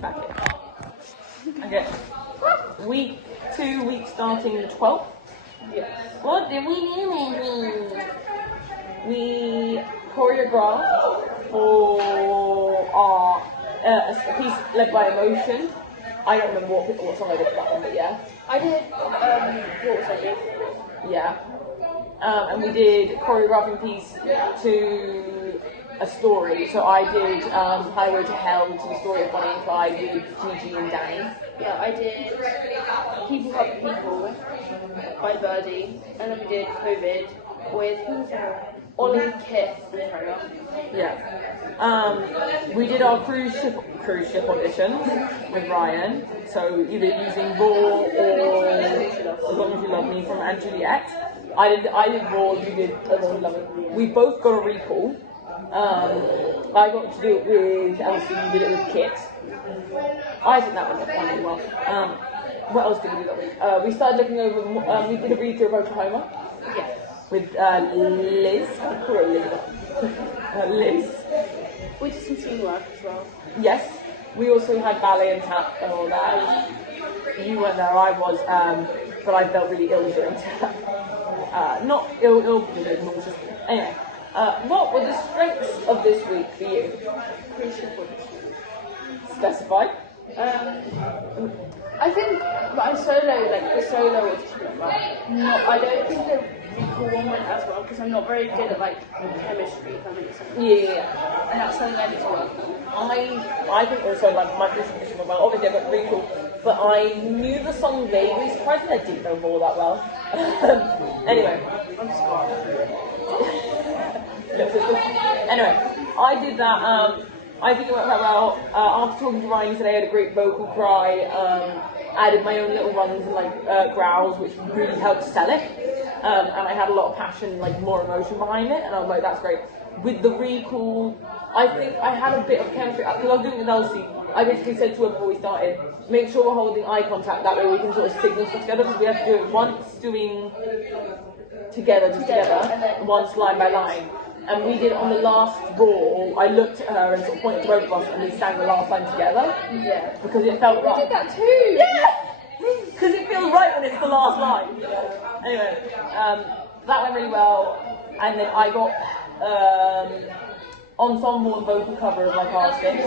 get back in. Okay. Week 2, week starting the 12th. Yes. What did we do, maybe? We choreographed for our a piece led by Emotion. I don't remember what song I did for that one, but yeah. I did, what was I doing? Yeah. And we did choreographing piece to a story. So I did Highway to Hell, to the story of Bonnie and Clyde with Gigi and Danny. Yeah, I did People Help People by Birdie, and then we did COVID with, who was that? Ollie, Kit, and Trevor. Yeah. We did our cruise ship auditions with Ryan. So either using Raw or As Long As You Love Me from Anne Juliet. I did Raw, you did As Long As You Love Me. We both got a recall. I got to do it with Elsie, you did it with Kit. I think that went really well. What else did we do that week? We started looking over, we did a read through of Oklahoma. Yes. With Liz. Liz. We did some scene work as well. Yes. We also had ballet and tap and all that. You weren't there, I was, but I felt really ill during tap. Not ill because it was just... Anyway. What were the strengths of this week for you? Specify. I think my solo, like the solo audition went well. No, I don't think the recall one went as well because I'm not very good at like chemistry, if that makes sense. Yeah. And that's something I need to work on. I think also like my audition went well. Obviously I got recall, but I knew the song vaguely. Surprisingly I didn't know Raw that well. Anyway. I'm smart. Anyway, I did that. I think it went quite well. After talking to Ryan today, I had a great vocal cry. Added my own little runs and like growls, which really helped sell it. And I had a lot of passion, like more emotion behind it. And I was like, that's great. With the recall, I think I had a bit of chemistry because I was doing it with Elsie. I basically said to her before we started, make sure we're holding eye contact. That way we can sort of signal stuff together because we have to do it once, doing together, and then once line by line. And we did it on the last Raw. I looked at her and sort of pointed to both of us and we sang the last line together. Yeah. Because it felt right. We did that too! Yeah! Because it feels right when it's the last line. Anyway, that went really well. And then I got ensemble and vocal cover of my past six.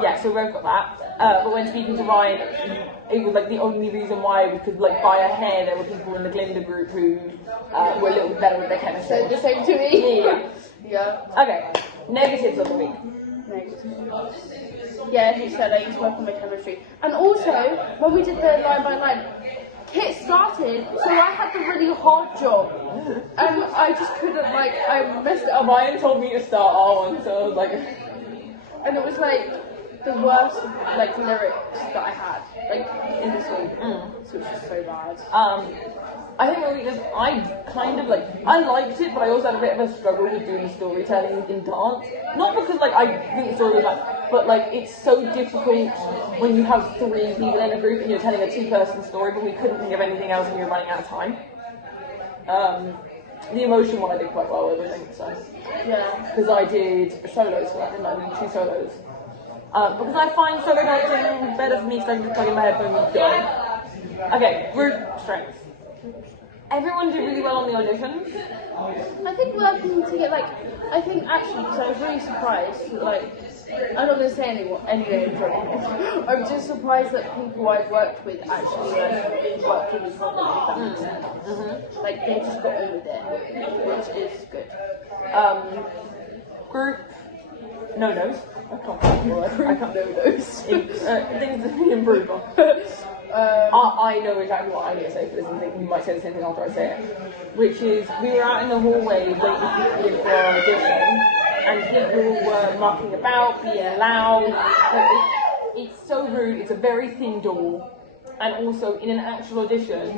Yeah, so we both got that. But when speaking to Ryan, it was like the only reason why we could like by a hair there were people in the Glinda group who were a little bit better with their chemistry. So the same to me? Yeah. Okay, negatives of the week. Negatives. Yeah, as you said, I used to work on my chemistry. And also, when we did the line by line, Kit started, so I had the really hard job. And I just couldn't, like, I messed it up. Ryan told me to start our one, so I was like... And it was like the worst, like, lyrics that I had, like, in the song. So it was just so bad. I think my weakness, I kind of like, I liked it, but I also had a bit of a struggle with doing storytelling in dance. Not because like I think the story was bad, but like it's so difficult when you have 3 people in a group and you're telling a 2-person story, but we couldn't think of anything else and we were running out of time. The emotion one I did quite well with, I think, so. Yeah. Because I did solos for that, didn't I? I did 2 solos. Because I find solo dancing better for me because I can just plug in my headphones and go. Okay, group strength. Everyone did really well on the auditions. I think working to get like, I think actually, because I was really surprised, like, I'm not going to say any names or anything. I'm just surprised that people I've worked with actually like, worked with me properly, if that makes sense. Like, they just got on with it, which is good. Group no-nos. I can't no-nos. Things that we improve on. I know exactly what I'm going to say for this, and you might say the same thing after I say it. Which is, we were out in the hallway waiting for people in for our audition, and people were mucking about, being loud. It's so rude, it's a very thin door. And also, in an actual audition,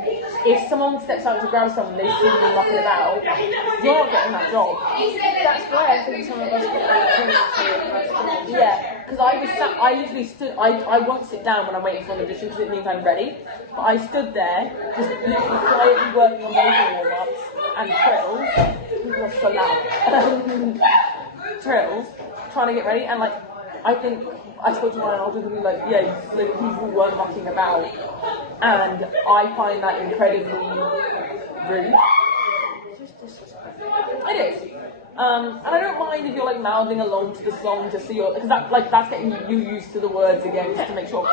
if someone steps out to grab someone, they see you mucking about, you're not getting that job. That's why I think some of us get like, yeah, because I literally stood, I won't sit down when I'm waiting for an audition because it means I'm ready. But I stood there, just literally quietly working on vocal warm-ups and trills. People are so loud. Trills, trying to get ready, and like, I think I spoke to Ryan Alden and be like, yeah, like, people were mucking about, and I find that incredibly rude. Just disrespectful. It is. And I don't mind if you're like mouthing along to the song just so you're, because that's getting you used to the words again, just to make sure.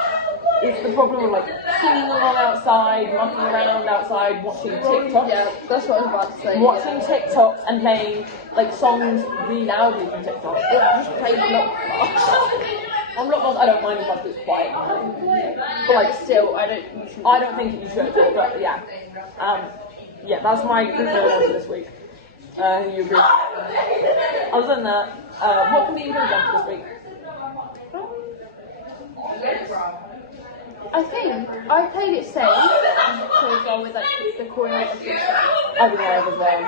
It's the problem of like singing along outside, mucking around outside, watching TikToks. Yeah, that's what I was about to say. Watching TikToks and playing like songs really loudly from TikTok. Yeah, just play Blockbox. On Blockbox, I don't mind as much as it's quiet. But like, still, I don't usually. I don't think you should, but yeah. Yeah, that's my group for this week. You agree? Other than that, what can be improved on for this week? I think I played it safe, so go with like the choreography stuff. I think I have as well.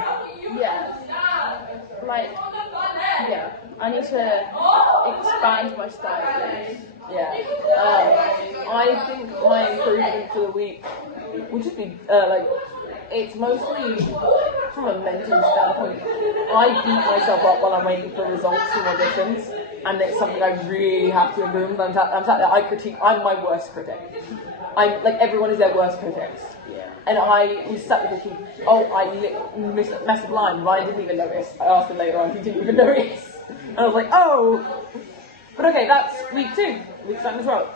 Yeah. Like, yeah. I need to expand my style. Yeah. I think my improvement for the week would just be like, it's mostly from a mental standpoint. I beat myself up while I'm waiting for results from auditions, and it's something I really have to improve. I'm sat there, I'm my worst critic. I'm like, everyone is their worst critics. Yeah. And I was sat there thinking, oh, I missed a line. Ryan didn't even notice. I asked him later on, he didn't even notice. And I was like, oh. But okay, that's week 2. Week 7 as well.